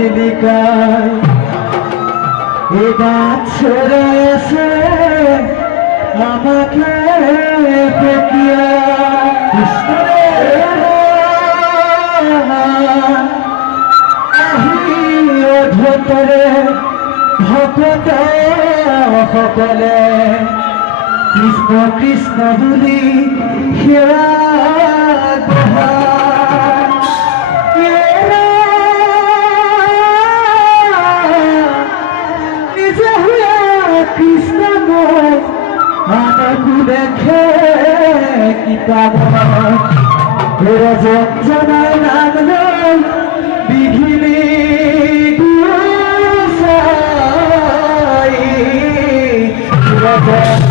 পিপিলিকায় এ গাছ ছেড়ে এসে আমাকে পেটিয়া ভেতরে ভকত সকলে কৃষ্ণ কৃষ্ণ বুলি সেৱা নিজে হয়ে কৃষ্ণ আনকু দেখে কি পাব যন্ত্রণায় নামলে বিঘিনি Bye.